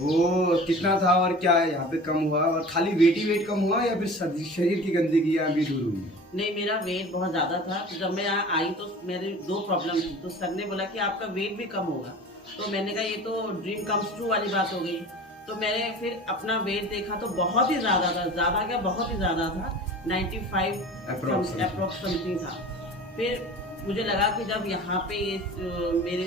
वो कितना था और क्या यहाँ पे कम हुआ, और खाली वेट ही वेट कम हुआ या फिर शरीर की गंदगी यहाँ भी दूर हुई? नहीं, मेरा वेट बहुत ज़्यादा था। तो जब मैं यहाँ आई तो मेरी 2 प्रॉब्लम थी। तो सर ने बोला कि आपका वेट भी कम होगा। तो मैंने कहा ये तो ड्रीम कम्स ट्रू वाली बात हो गई। तो मैंने फिर अपना वेट देखा तो बहुत ही ज़्यादा था, ज़्यादा क्या बहुत ही ज़्यादा था, 95 अप्रोक्स समथिंग था। फिर मुझे लगा कि जब यहाँ पे मेरे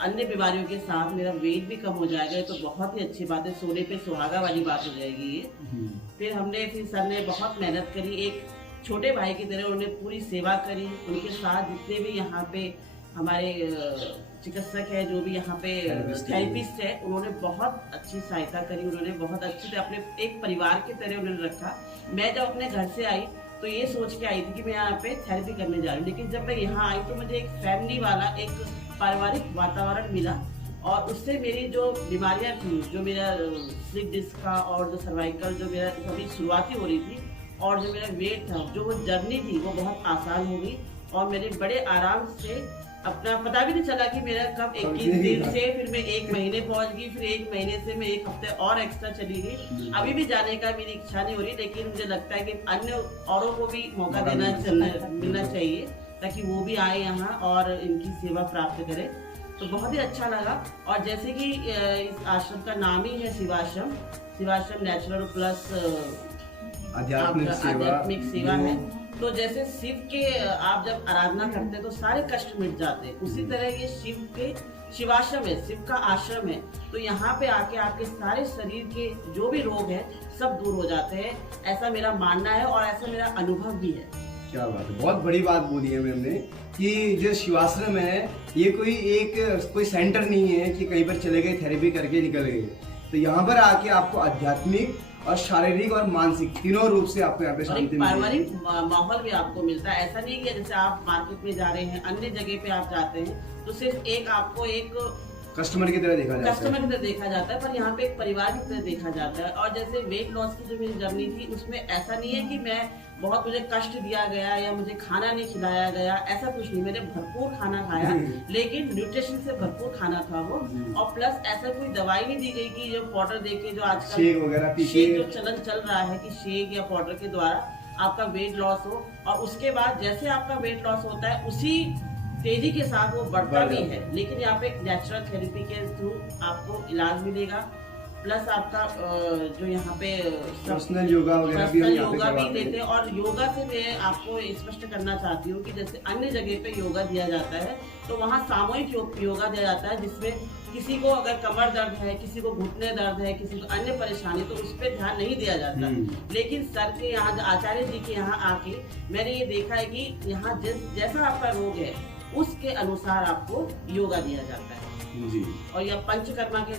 अन्य बीमारियों के साथ मेरा वेट भी कम हो जाएगा तो बहुत ही अच्छी बात है, सोने पे सुहागा वाली बात हो जाएगी ये। फिर सर ने बहुत मेहनत करी, एक छोटे भाई की तरह उन्होंने पूरी सेवा करी। उनके साथ जितने भी यहाँ पे हमारे चिकित्सक है, जो भी यहाँ पे थेरेपिस्ट है, उन्होंने बहुत अच्छी सहायता करी। उन्होंने बहुत अच्छी तरह अपने एक परिवार की तरह उन्होंने रखा। मैं जब अपने घर से आई तो ये सोच के आई थी कि मैं यहाँ पे थेरेपी करने जा रही हूँ, लेकिन जब मैं यहाँ आई तो मुझे एक फैमिली वाला एक पारिवारिक वातावरण मिला और उससे मेरी जो बीमारियाँ थी, जो मेरा स्लिप डिस्क का और जो सर्वाइकल जो मेरा अभी शुरुआती हो रही थी और जो मेरा वेट था, जो वो जर्नी थी वो बहुत आसान हो गई और मेरे बड़े आराम से अपना पता भी नहीं चला कि मेरा कब 21 दिन से फिर मैं 1 महीने पहुंच गई, फिर 1 महीने से मैं 1 हफ्ते और एक्स्ट्रा चली गई। अभी भी जाने का मेरी इच्छा नहीं हो रही, लेकिन मुझे लगता है कि अन्य औरों को भी मौका मिलना चाहिए ताकि वो भी आए यहाँ और इनकी सेवा प्राप्त करें। तो बहुत ही अच्छा लगा। और जैसे कि इस आश्रम का नाम ही है शिवाश्रम नेचुरल प्लस आध्यात्मिक सेवा है। तो जैसे शिव के आप जब आराधना करते हैं तो सारे कष्ट मिट जाते हैं, उसी तरह ये शिवाश्रम है, शिव का आश्रम है। तो यहाँ पे आके आपके सारे शरीर के जो भी रोग है सब दूर हो जाते हैं, ऐसा मेरा मानना है और ऐसा मेरा अनुभव भी है। क्या बात है, बहुत बड़ी बात बोली है मैम ने कि जो शिवाश्रम है ये कोई सेंटर नहीं है कि कहीं पर चले गए थेरेपी करके निकल गए। तो यहाँ पर आके आपको आध्यात्मिक और शारीरिक और मानसिक तीनों रूप से आपको यहाँ पे शांति मिलती है। पारिवारिक माहौल भी आपको मिलता है। ऐसा नहीं कि जैसे आप मार्केट में जा रहे हैं, अन्य जगह पे आप जाते हैं तो सिर्फ आपको एक कस्टमर की तरह देखा जाता है, पर यहाँ पे एक परिवार की तरह देखा जाता है। और जैसे वेट लॉस की जो मेरी जर्नी थी उसमें ऐसा नहीं है कि मुझे कष्ट दिया गया या मुझे खाना नहीं खिलाया गया, ऐसा कुछ नहीं। मैंने भरपूर खाना खाया, लेकिन न्यूट्रिशन से भरपूर खाना था वो। और प्लस ऐसा कोई दवाई नहीं दी गई कि जो पाउडर देके जो आजकल शेक जो चलन चल रहा है कि शेक या पाउडर के द्वारा आपका वेट लॉस हो, और उसके बाद जैसे आपका वेट लॉस होता है उसी तेजी के साथ वो बढ़ता भी है। लेकिन यहाँ पे एक नेचुरल थेरेपी के थ्रू आपको इलाज मिलेगा, प्लस आपका जो यहाँ पे पर्सनल योगा वगैरह भी देते हैं। और योगा से मैं आपको स्पष्ट करना चाहती हूँ कि जैसे अन्य जगह पे योगा दिया जाता है तो वहाँ सामूहिक योगा दिया जाता है, जिसमें किसी को अगर कमर दर्द है, किसी को घुटने दर्द है, किसी को अन्य परेशानी, तो उस पर ध्यान नहीं दिया जाता। लेकिन सर के यहाँ, आचार्य जी के यहाँ आके मैंने ये देखा है कि यहाँ जैसा आपका रोग है उसके अनुसार आपको योगा दिया जाता है जी। और यह पंचकर्मा के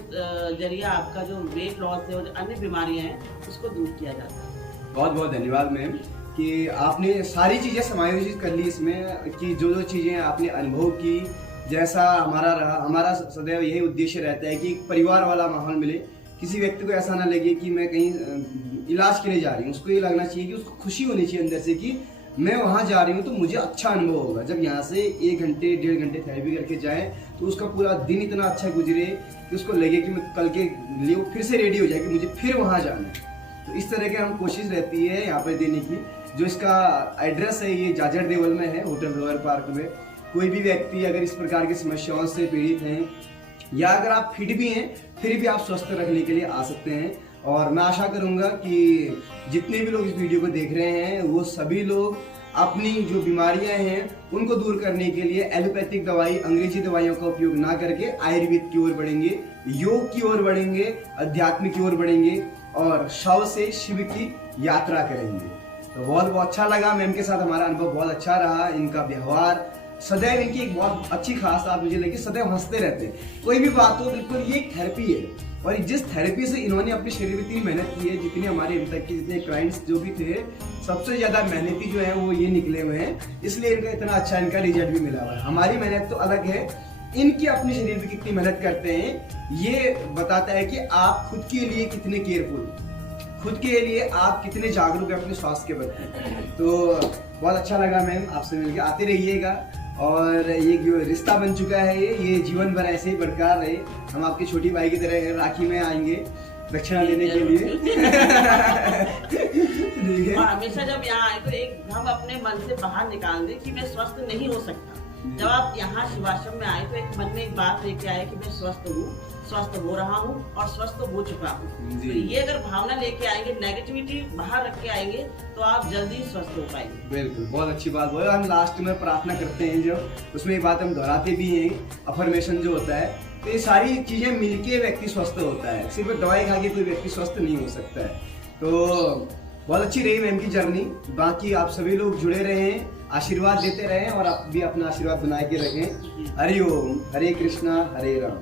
जरिए आपका जो वेट लॉस है और अन्य बीमारियां हैं उसको दूर किया जाता है। बहुत बहुत धन्यवाद मैम कि आपने सारी चीज़ें समायोजित कर ली इसमें, कि जो चीज़ें आपने अनुभव की, जैसा हमारा रहा, हमारा सदैव यही उद्देश्य रहता है कि परिवार वाला माहौल मिले। किसी व्यक्ति को ऐसा ना लगे कि मैं कहीं इलाज के लिए जा रही हूँ, उसको ये लगना चाहिए कि उसको खुशी होनी चाहिए अंदर से कि मैं वहाँ जा रही हूँ तो मुझे अच्छा अनुभव होगा। जब यहाँ से 1 घंटे 1.5 घंटे थेरेपी करके जाए तो उसका पूरा दिन इतना अच्छा गुजरे कि उसको लगे कि मैं कल के लिए फिर से रेडी हो जाए कि मुझे फिर वहाँ जाना है। तो इस तरह की हम कोशिश रहती है यहाँ पर देने की। जो इसका एड्रेस है ये जाजर देवल में है, होटल रॉयल पार्क में। कोई भी व्यक्ति अगर इस प्रकार की समस्याओं से पीड़ित हैं या अगर आप फिट भी हैं फिर भी आप स्वस्थ रखने के लिए आ सकते हैं। और मैं आशा करूंगा कि जितने भी लोग इस वीडियो को देख रहे हैं वो सभी लोग अपनी जो बीमारियां हैं उनको दूर करने के लिए एलोपैथिक दवाई, अंग्रेजी दवाइयों का उपयोग ना करके आयुर्वेद की ओर बढ़ेंगे, योग की ओर बढ़ेंगे, अध्यात्म की ओर बढ़ेंगे और शव से शिव की यात्रा करेंगे। तो बहुत बहुत अच्छा लगा मैम के साथ, हमारा अनुभव बहुत अच्छा रहा। इनका व्यवहार सदैव, इनकी एक बहुत अच्छी खास बात मुझे लगी, सदैव हंसते रहते हैं। कोई भी बात हो, बिल्कुल ये एक थेरेपी है। और जिस थेरेपी से इन्होंने अपने शरीर में इतनी मेहनत की है, जितने हमारे अभी तक के जितने क्लाइंट्स जो भी थे, सबसे ज्यादा मेहनती जो है वो ये निकले हुए हैं, इसलिए इनका इतना अच्छा इनका रिजल्ट भी मिला हुआ है। हमारी मेहनत तो अलग है, इनकी अपने शरीर में कितनी मेहनत करते हैं ये बताता है कि आप खुद के लिए कितने केयरफुल, खुद के लिए आप कितने जागरूक हैं अपने स्वास्थ्य के प्रति। तो बहुत अच्छा लगा मैम आपसे मिलकर, आते रहिएगा। और ये जो रिश्ता बन चुका है ये जीवन भर ऐसे ही बरकरार रहे। हम आपकी छोटी भाई की तरह राखी में आएंगे दक्षिणा लेने के लिए। ठीक है। और हमेशा जब यहाँ आए तो एक हम अपने मन से बाहर निकाल दें कि मैं स्वस्थ नहीं हो सकता। जब आप यहाँ शिवाश्रम में आए तो एक मन में एक बात लेके आए कि मैं स्वस्थ हूँ, स्वस्थ हो रहा हूँ और स्वस्थ हो चुका हूँ। तो ये अगर भावना लेके आएंगे, नेगेटिविटी बाहर रख के आएंगे तो आप जल्दी स्वस्थ हो पाएंगे। बिल्कुल, बहुत अच्छी बात बोले। हम लास्ट में प्रार्थना करते हैं जो, उसमें ये बात हम दोहराते भी हैं, अफर्मेशन जो होता है। तो ये सारी चीजें मिलके व्यक्ति स्वस्थ होता है, सिर्फ दवाई खा के कोई व्यक्ति स्वस्थ नहीं हो सकता है। तो बहुत अच्छी रही मैम की जर्नी। बाकी आप सभी लोग जुड़े रहें, आशीर्वाद देते रहें और आप भी अपना आशीर्वाद बनाए के रखें। हरि ओम, हरे कृष्णा, हरे राम।